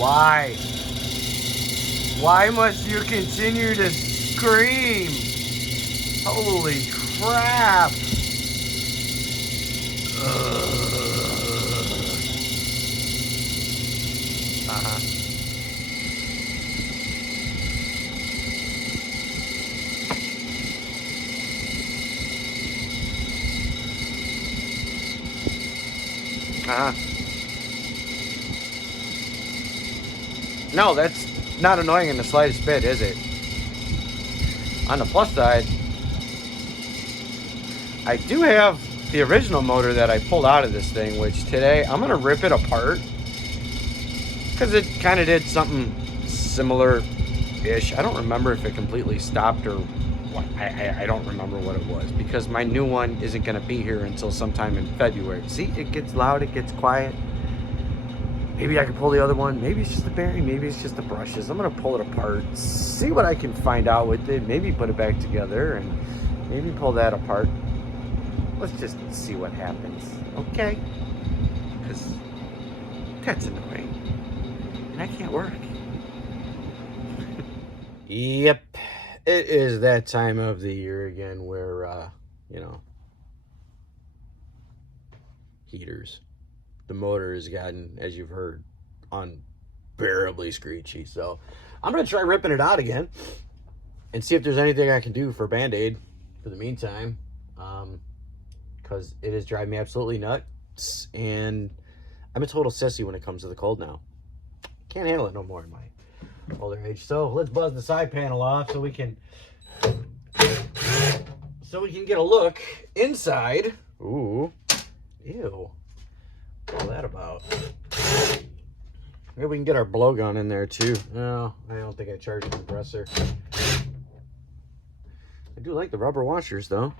Why? Why must you continue to scream? Holy crap. Uh-huh. Uh-huh. No, that's not annoying in the slightest bit, is it? On the plus side, I do have the original motor that I pulled out of this thing, which today I'm going to rip it apart because it kind of did something similar-ish. I don't remember if it completely stopped or what. I don't remember what it was because my new one isn't going to be here until sometime in February. See, it gets loud, it gets quiet. Maybe I can pull the other one. Maybe it's just the bearing. Maybe it's just the brushes. I'm going to pull it apart, see what I can find out with it. Maybe put it back together and maybe pull that apart. Let's just see what happens, okay? Because that's annoying. And I can't work. Yep. It is that time of the year again where, you know, heaters. The motor has gotten, as you've heard, unbearably screechy. So I'm going to try ripping it out again and see if there's anything I can do for Band-Aid for the meantime. Because it is driving me absolutely nuts. And I'm a total sissy when it comes to the cold now. Can't handle it no more in my older age. So let's buzz the side panel off so we can get a look inside. Ooh. Ew. What's all that about? Maybe we can get our blowgun in there too. No, I don't think I charged the compressor. I do like the rubber washers though.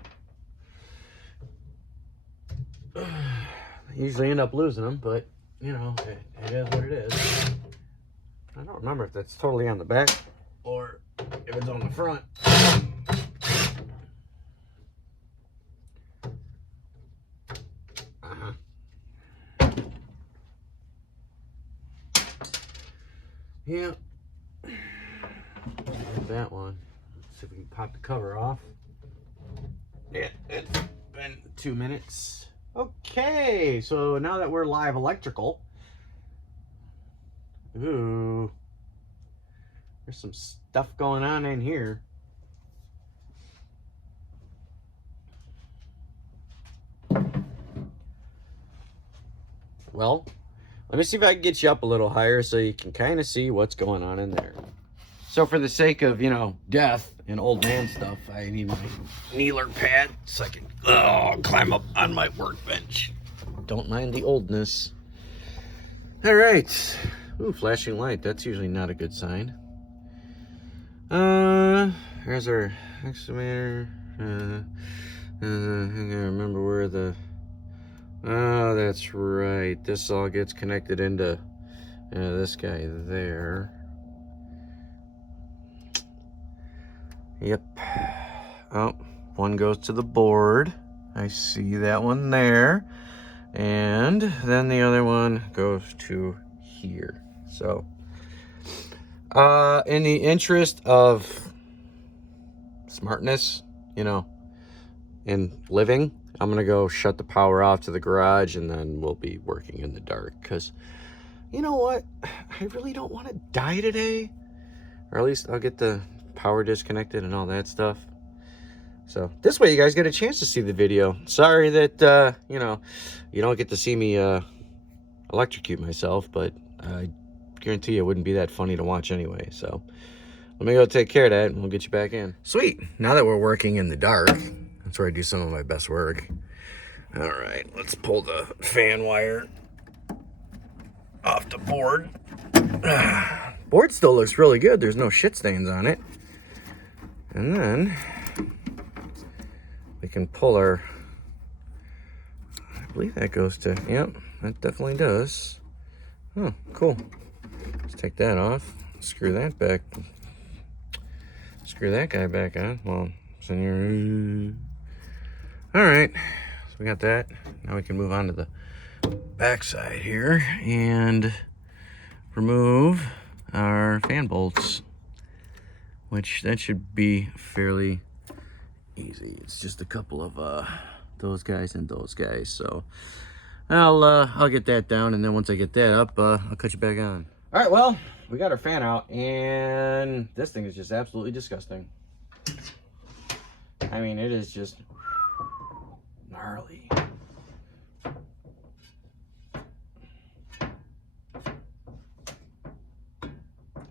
I usually end up losing them, but you know, it is what it is. I don't remember if that's totally on the back or if it's on the front. Yeah, that one. Let's see if we can pop the cover off. Yeah, it's been 2 minutes. Okay, so now that we're live electrical, ooh, there's some stuff going on in here. Well, let me see if I can get you up a little higher so you can kind of see what's going on in there. So for the sake of, you know, death and old man stuff, I need my kneeler pad so I can climb up on my workbench. Don't mind the oldness. All right. Ooh, flashing light. That's usually not a good sign. Here's our excavator. I gotta remember where the... Oh, that's right. This all gets connected into this guy there. Yep. Oh, one goes to the board. I see that one there. And then the other one goes to here. So, in the interest of smartness, you know, in living, I'm going to go shut the power off to the garage and then we'll be working in the dark. Because, you know what? I really don't want to die today. Or at least I'll get the power disconnected and all that stuff. So this way you guys get a chance to see the video. Sorry that, you know, you don't get to see me electrocute myself. But I guarantee it wouldn't be that funny to watch anyway. So let me go take care of that and we'll get you back in. Sweet. Now that we're working in the dark, that's where I do some of my best work. All right, let's pull the fan wire off the board. Board still looks really good. There's no shit stains on it. And then we can pull our, I believe that goes to, yep, that definitely does. Oh, cool. Let's take that off. Screw that back. Screw that guy back on. Well, so you're... All right, so we got that. Now we can move on to the back side here. And remove our fan bolts, which that should be fairly easy. It's just a couple of those guys and those guys. So I'll get that down, and then once I get that up, I'll cut you back on. All right, well, we got our fan out, and this thing is just absolutely disgusting. I mean, it is just gnarly.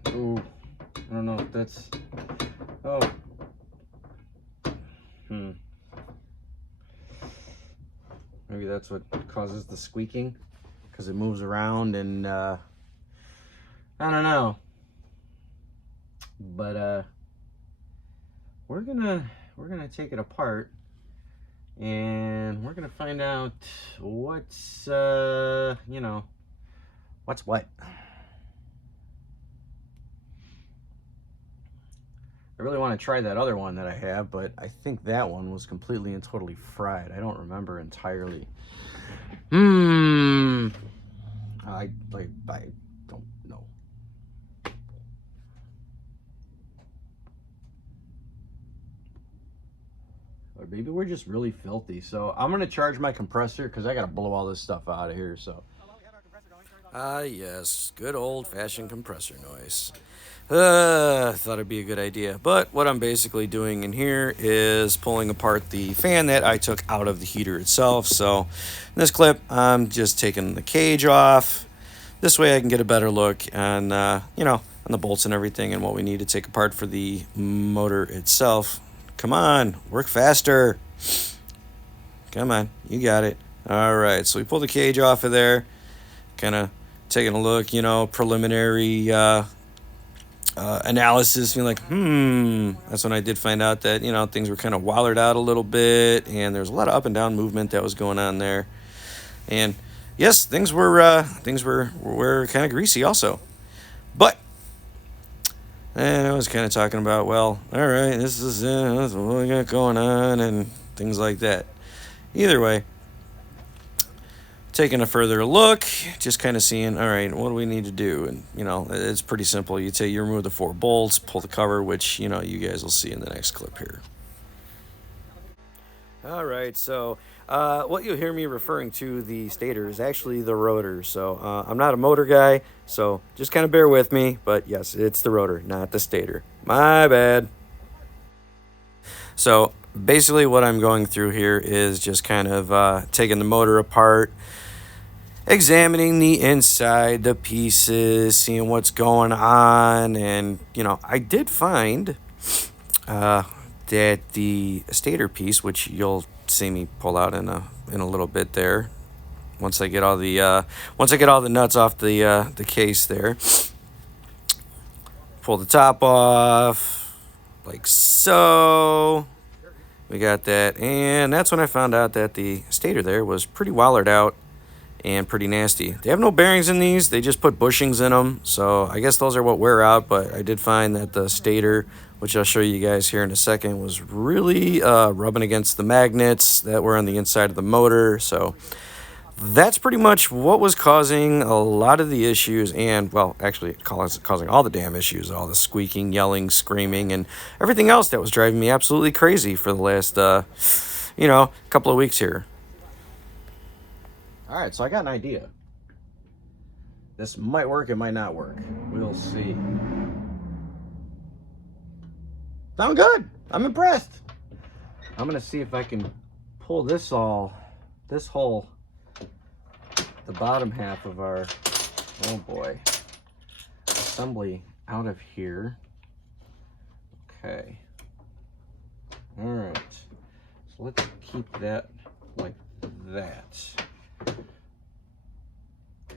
Ooh, I don't know if that's, oh. Maybe that's what causes the squeaking, because it moves around, and I don't know. But we're gonna take it apart, and we're gonna find out what's you know, what's what. I really want to try that other one that I have, but I think that one was completely and totally fried. I don't remember entirely. I don't know. Or maybe we're just really filthy. So I'm gonna charge my compressor because I gotta blow all this stuff out of here. So. Yes, good old-fashioned compressor noise. Thought it'd be a good idea. But what I'm basically doing in here is pulling apart the fan that I took out of the heater itself. So in this clip, I'm just taking the cage off. This way I can get a better look on, you know, on the bolts and everything and what we need to take apart for the motor itself. Come on, work faster. Come on, you got it. All right, so we pull the cage off of there. Kind of taking a look, you know, preliminary analysis, feeling like, that's when I did find out that, you know, things were kind of wallered out a little bit, and there's a lot of up and down movement that was going on there. And yes, things were kind of greasy also. But and I was kind of talking about, well, all right, this is that's what we got going on and things like that. Either way, taking a further look, just kind of seeing, all right, what do we need to do? And, you know, it's pretty simple. You remove the 4 bolts, pull the cover, which, you know, you guys will see in the next clip here. All right, so what you'll hear me referring to the stator is actually the rotor. So I'm not a motor guy, so just kind of bear with me. But yes, it's the rotor, not the stator. My bad. So basically what I'm going through here is just kind of taking the motor apart, examining the inside, the pieces, seeing what's going on. And, you know, I did find that the stator piece, which you'll see me pull out in a little bit there, once I get all the nuts off the case there, pull the top off like so. We got that, and that's when I found out that the stator there was pretty wallered out and pretty nasty. They have no bearings in these, they just put bushings in them, so I guess those are what wear out. But I did find that the stator, which I'll show you guys here in a second, was really rubbing against the magnets that were on the inside of the motor. So that's pretty much what was causing a lot of the issues, and, well, actually causing all the damn issues, all the squeaking, yelling, screaming, and everything else that was driving me absolutely crazy for the last, you know, couple of weeks here. All right, so I got an idea. This might work, it might not work. We'll see. Sound good. I'm impressed. I'm gonna see if I can pull this whole, the bottom half of our, oh boy, assembly out of here. Okay. All right. So let's keep that like that.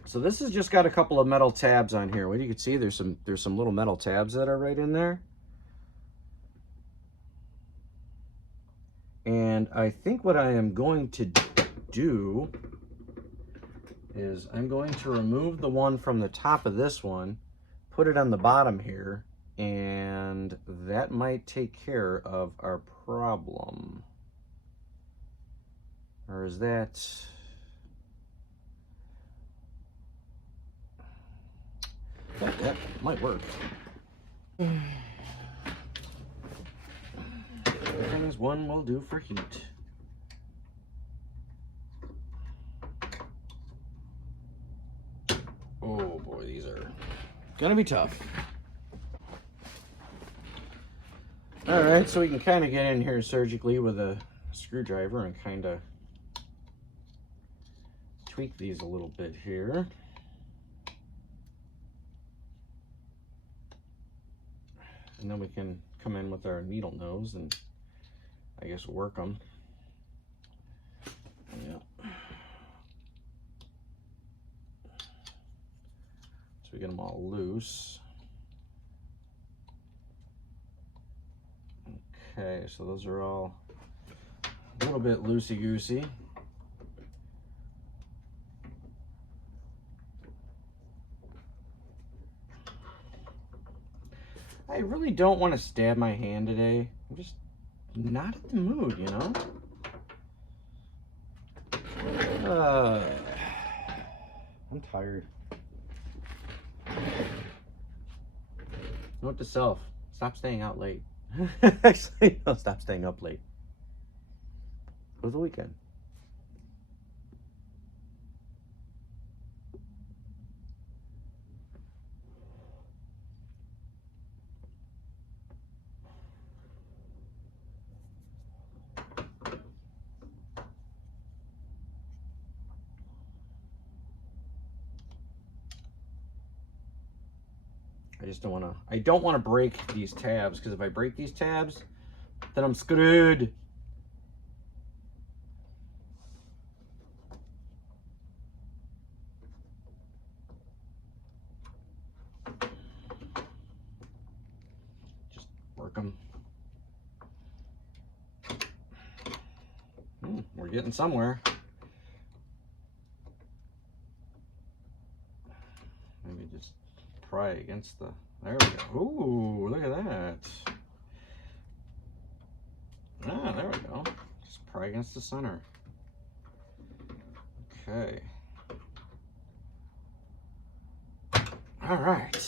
So this has just got a couple of metal tabs on here. What you can see, there's some little metal tabs that are right in there. And I think what I am going to do is I'm going to remove the one from the top of this one, put it on the bottom here, and that might take care of our problem. Or is that... That might work. Things one will do for heat. Oh boy, these are gonna be tough. All right, so we can kind of get in here surgically with a screwdriver and kind of tweak these a little bit here. And then we can come in with our needle nose and I guess work them. Yeah. So we get them all loose. Okay, so those are all a little bit loosey-goosey. I really don't want to stab my hand today. I'm just not in the mood, you know? I'm tired. Note to self, stop staying out late. Actually, no, stop staying up late. It was the weekend. I just don't want to, I don't want to break these tabs, because if I break these tabs, then I'm screwed. Just work them. We're getting somewhere. Maybe just pry against the, there we go. Ooh, look at that. Ah, there we go. Just pry against the center. Okay. All right.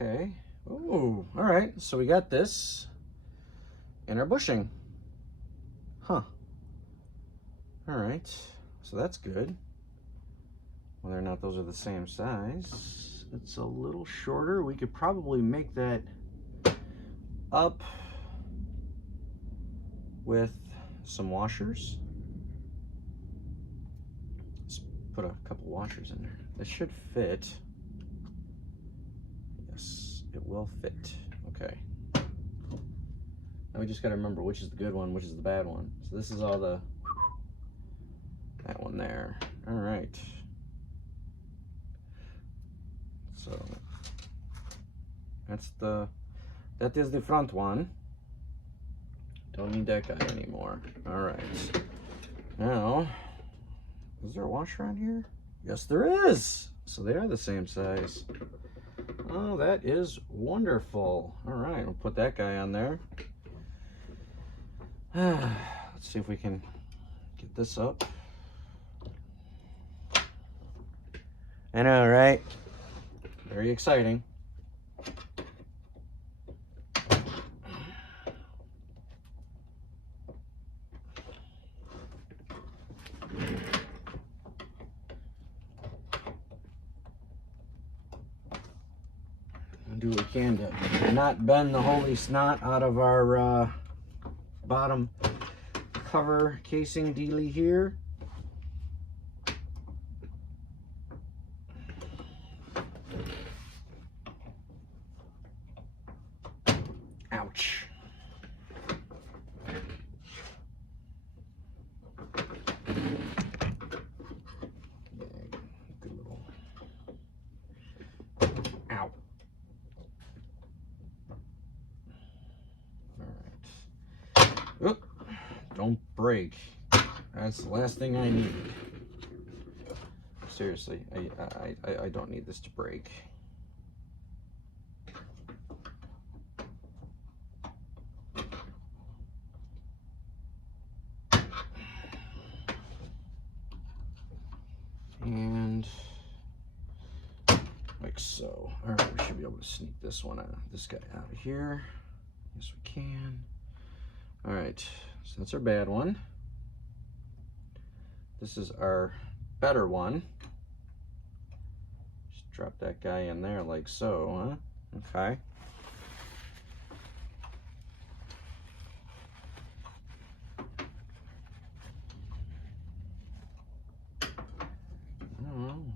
Okay. Ooh, all right. So we got this in our bushing. Huh. All right. So that's good. Whether or not those are the same size. It's a little shorter. We could probably make that up with some washers. Let's put a couple washers in there. This should fit. Yes, it will fit. Okay. Now we just got to remember which is the good one, which is the bad one. So this is all the, that one there. All right. So that is the front one. Don't need that guy anymore. All right. Now, is there a washer on here? Yes, there is. So they are the same size. Oh, that is wonderful. All right, we'll put that guy on there. Let's see if we can get this up. I know, right? Very exciting. Do what we can to not bend the holy snot out of our bottom cover casing dealy here. Ouch. Good little. Ow. Oop, don't break. That's the last thing I need. Seriously, I don't need this to break. And so. All right, we should be able to sneak this guy out of here. Yes, we can. All right, so that's our bad one. This is our better one. Just drop that guy in there like so, huh? Okay.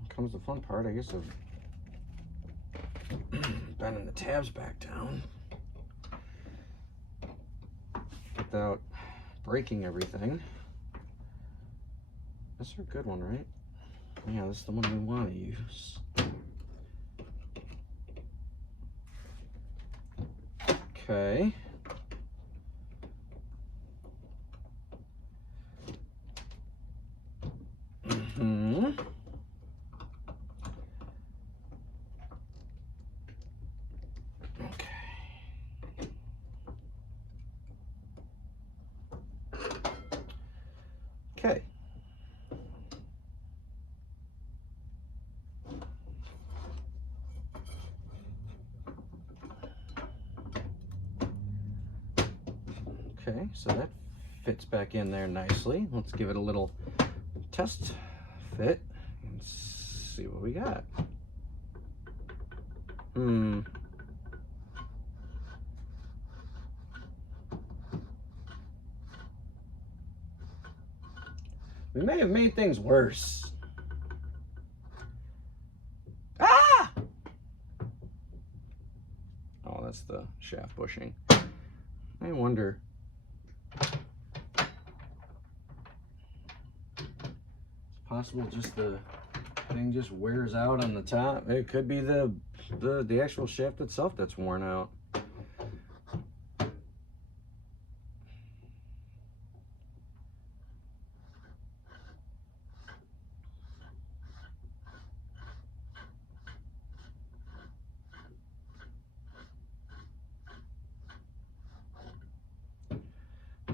Comes the fun part, I guess, of bending the tabs back down without breaking everything. That's a good one, right? Yeah, this is the one we want to use. Okay. Okay. Okay, so that fits back in there nicely. Let's give it a little test fit and see what we got. We may have made things worse. Ah! Oh, that's the shaft bushing. I wonder. It's possible just the thing just wears out on the top. It could be the actual shaft itself that's worn out.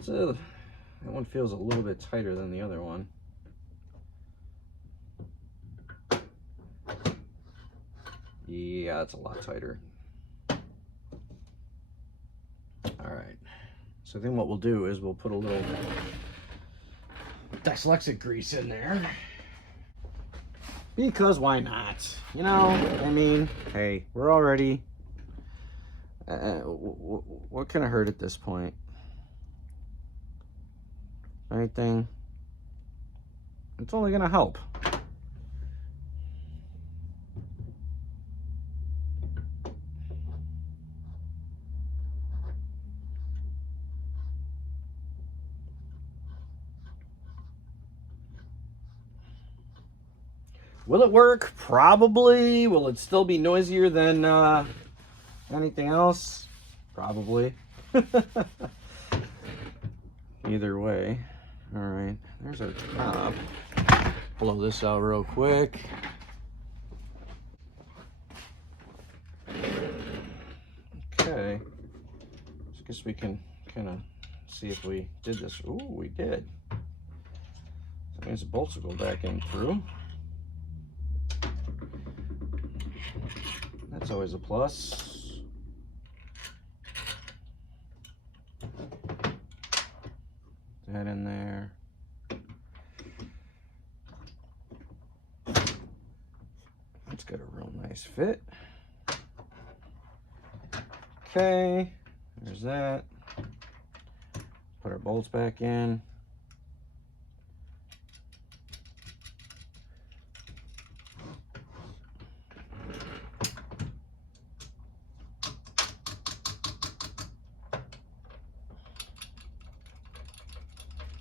So that one feels a little bit tighter than the other one. Yeah, it's a lot tighter. All right. So then what we'll do is we'll put a little Dyslexic grease in there. Because why not? You know, I mean, hey, we're already... what can it hurt at this point? Anything? It's only gonna help. Will it work? Probably. Will it still be noisier than anything else? Probably. Either way. All right, there's our top. Blow this out real quick. Okay. So I guess we can kind of see if we did this. Ooh, we did. That means the bolts will go back in through. That's always a plus. That in there. That's got a real nice fit. Okay, there's that. Put our bolts back in.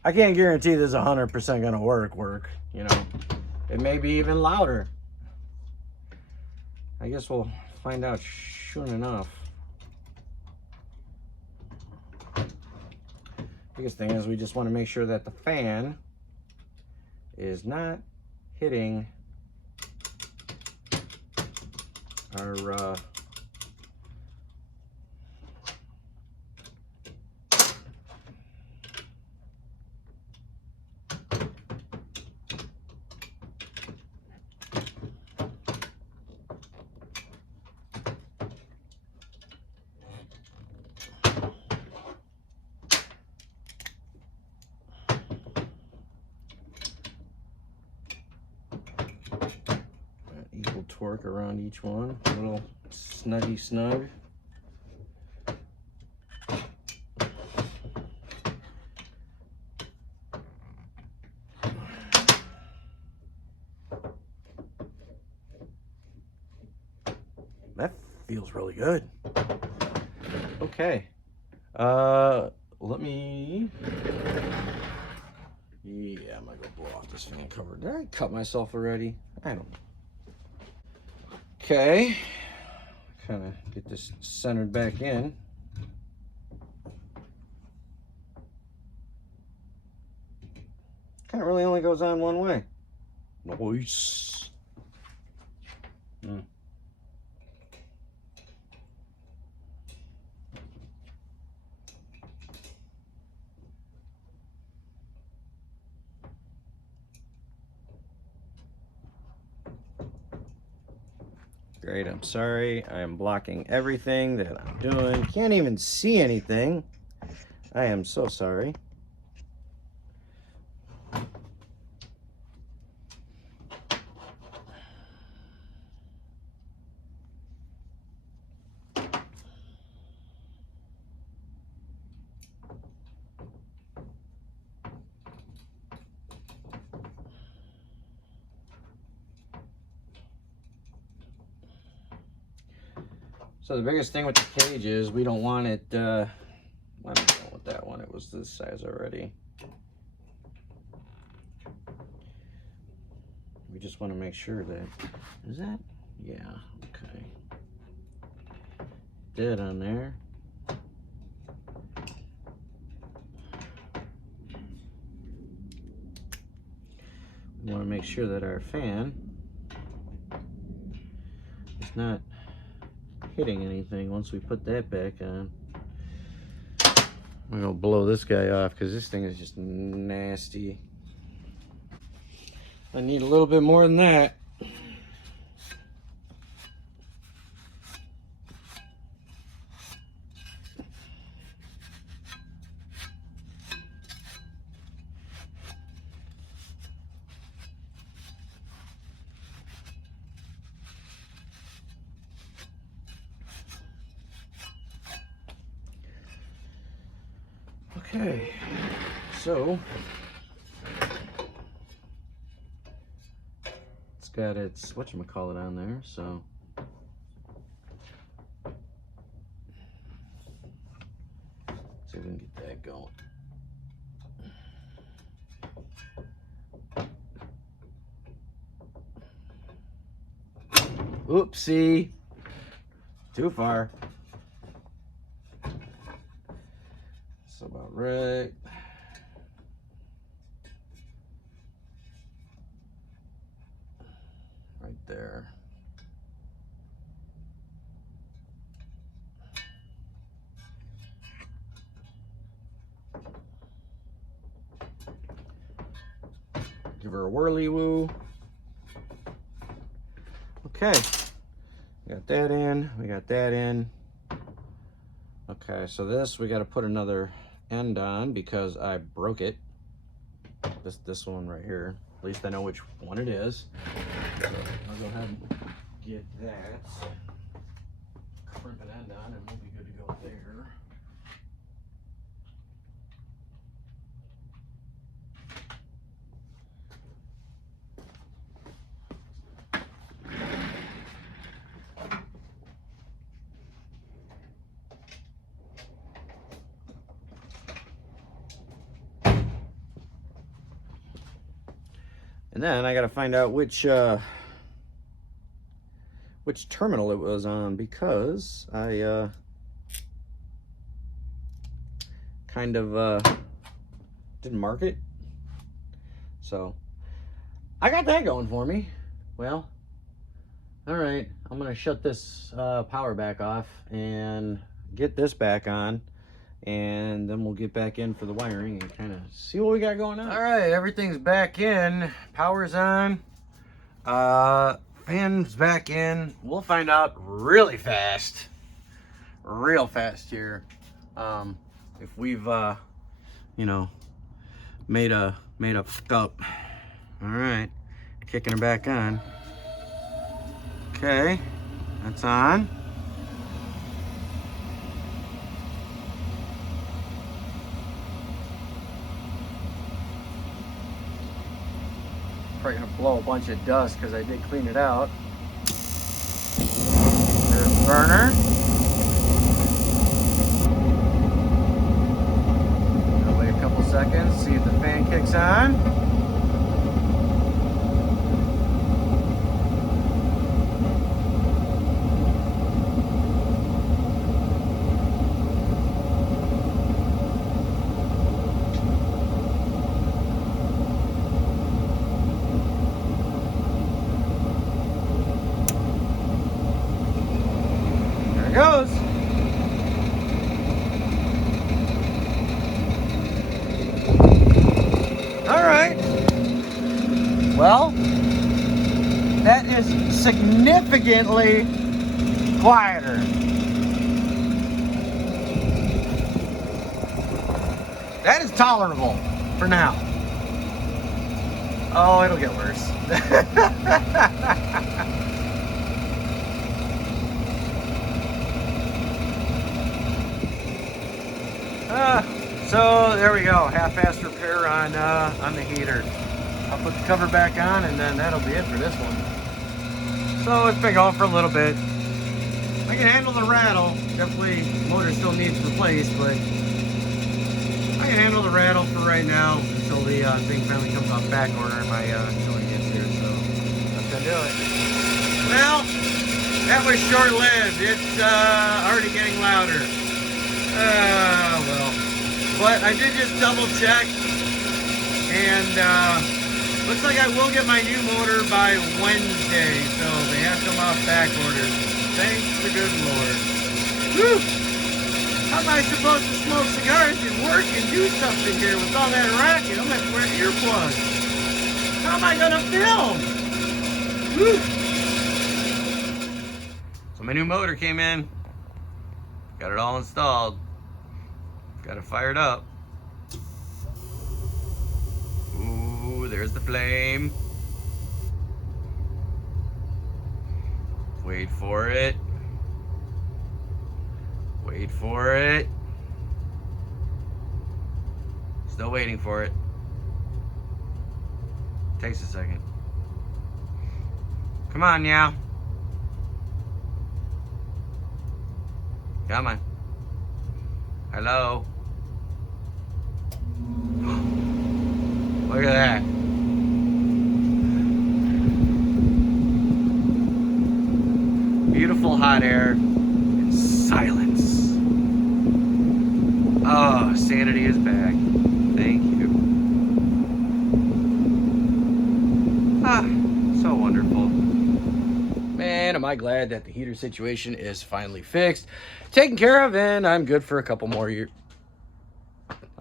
I can't guarantee this is 100% gonna work, you know. It may be even louder. I guess we'll find out soon enough. Biggest thing is we just want to make sure that the fan is not hitting our torque around each one. A little snuggy snug. That feels really good. Okay. Let me... Yeah, I'm gonna go blow off this fan cover. Did I cut myself already? I don't know. Okay. Kind of get this centered back in. Kind of really only goes on one way. Nice. Great, I'm sorry. I am blocking everything that I'm doing. Can't even see anything. I am so sorry. So the biggest thing with the cage is we don't want it, I don't know with that one, it was this size already. We just want to make sure that, is that? Yeah, okay. Dead on there. We want to make sure that our fan is not hitting anything once we put that back on. I'm gonna blow this guy off because this thing is just nasty. I need a little bit more than that. Okay, so it's got its whatchamacallit on there, so let's see if we can get that going. Oopsie, too far. That's about right. Right there. Give her a whirly woo. Okay, we got that in, we got that in. Okay, so this we got to put another end on because I broke it. This one right here. At least I know which one it is. So I'll go ahead and get that. Crimp an end on and we'll be good to go there. And then I got to find out which terminal it was on because I kind of didn't mark it. So I got that going for me. Well, all right, I'm gonna shut this power back off and get this back on, and then we'll get back in for the wiring and kind of see what we got going on. All right, everything's back in, power's on, fan's back in. We'll find out really fast, real fast here, if we've you know, made a fuck up. All right, kicking her back on. Okay, that's on. Probably gonna blow a bunch of dust because I did clean it out. There's the burner. I'll wait a couple seconds, see if the fan kicks on. Goes. All right. Well, that is significantly quieter. That is tolerable for now. Oh, it'll get worse. So there we go, half-assed repair on the heater. I'll put the cover back on and then that'll be it for this one. So it's been going for a little bit. I can handle the rattle. Definitely motor still needs replaced, but I can handle the rattle for right now until the thing finally comes off back order and my utility gets here. So that's gonna do it. Well, that was short-lived. It's already getting louder. Well. But I did just double check, and looks like I will get my new motor by Wednesday, so they have to come off back order. Thanks the good Lord. Whew! How am I supposed to smoke cigars and work and do something here with all that racket? I'm gonna wear earplugs. How am I gonna film? Whew! So my new motor came in. Got it all installed. Got it fired up. Ooh, there's the flame. Wait for it. Wait for it. Still waiting for it. Takes a second. Come on now. Come on. Hello. Look at that. Beautiful hot air and silence. Oh, sanity is back. Thank you. Ah, so wonderful. Man, am I glad that the heater situation is finally fixed, taken care of, and I'm good for a couple more years.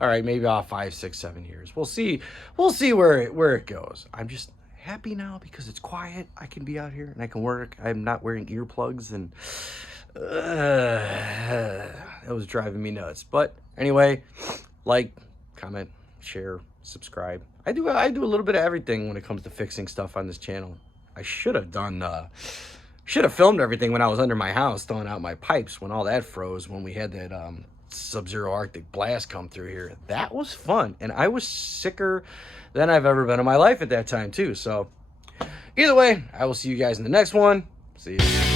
All right, maybe 5, 6, 7 years. We'll see. We'll see where it goes. I'm just happy now because it's quiet. I can be out here and I can work. I'm not wearing earplugs, and that was driving me nuts. But anyway, like, comment, share, subscribe. I do a little bit of everything when it comes to fixing stuff on this channel. I should have filmed everything when I was under my house throwing out my pipes when all that froze, when we had that sub-zero Arctic blast come through here. That was fun, and I was sicker than I've ever been in my life at that time too. So either way, I will see you guys in the next one. See you.